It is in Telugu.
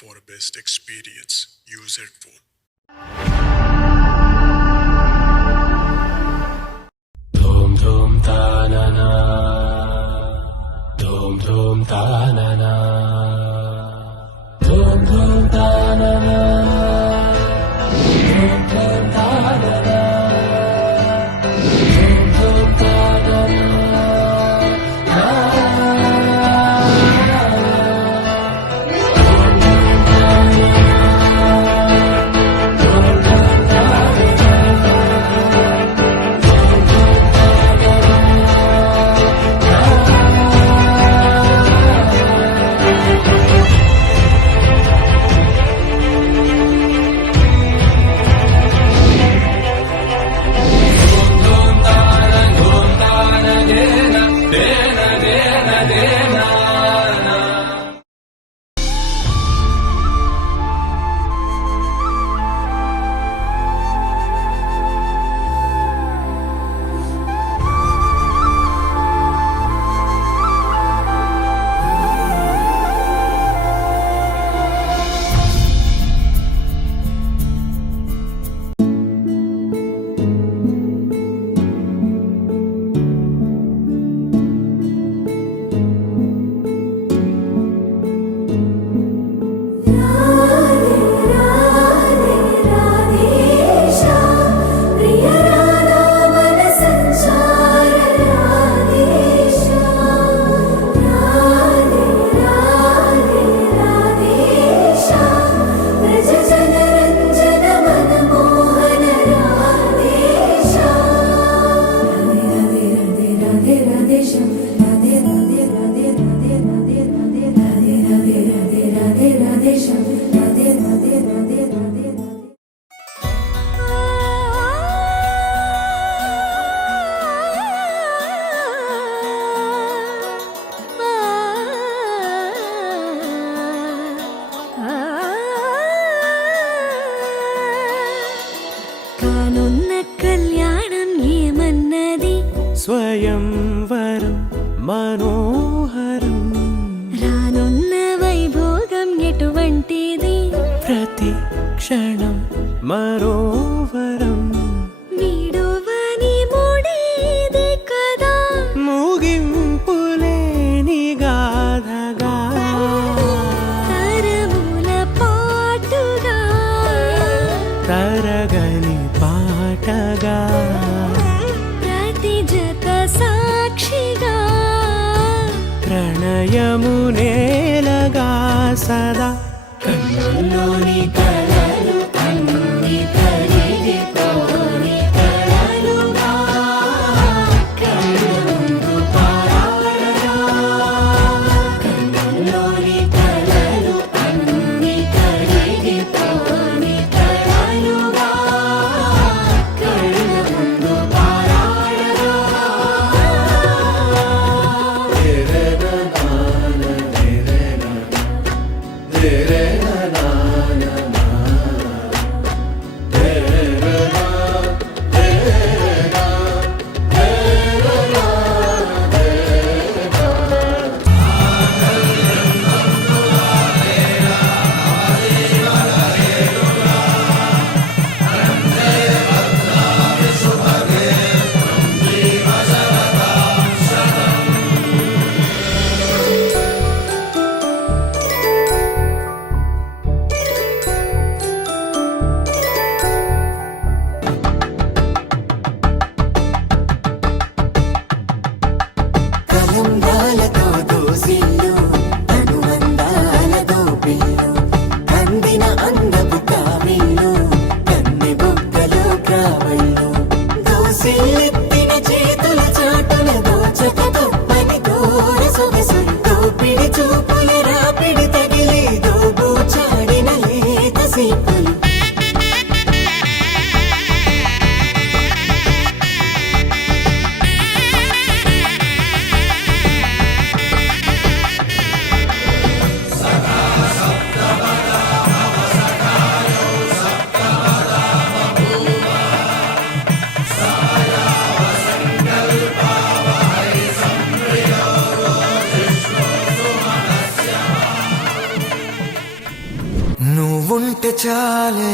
for best experience. Use headphone. Dhum dhum ta na na, dhum dhum ta na na, dhum dhum ta na na, dhum dhum ta na na, dhum dhum ta na na. స్వయంవరం మనోహరం రానున్న వైభోగం ఎటువంటిది ప్రతి క్షణం మరోవరం వీడువని మూడేది కదా ముగింపులేని గాథగా తరముల పాటుగా తరగని పాటగా సాక్షిగా ప్రణయము నేలగా సదా కన్నుల్లోని కలలు అన్ని కరిగిపోని కలలుగా కన్నుందు పారాడగా కన్నుల్లోని కలలు అన్ని కరిగిపోని కలలుగా కన్నుందు నువ్వుంటే చాలే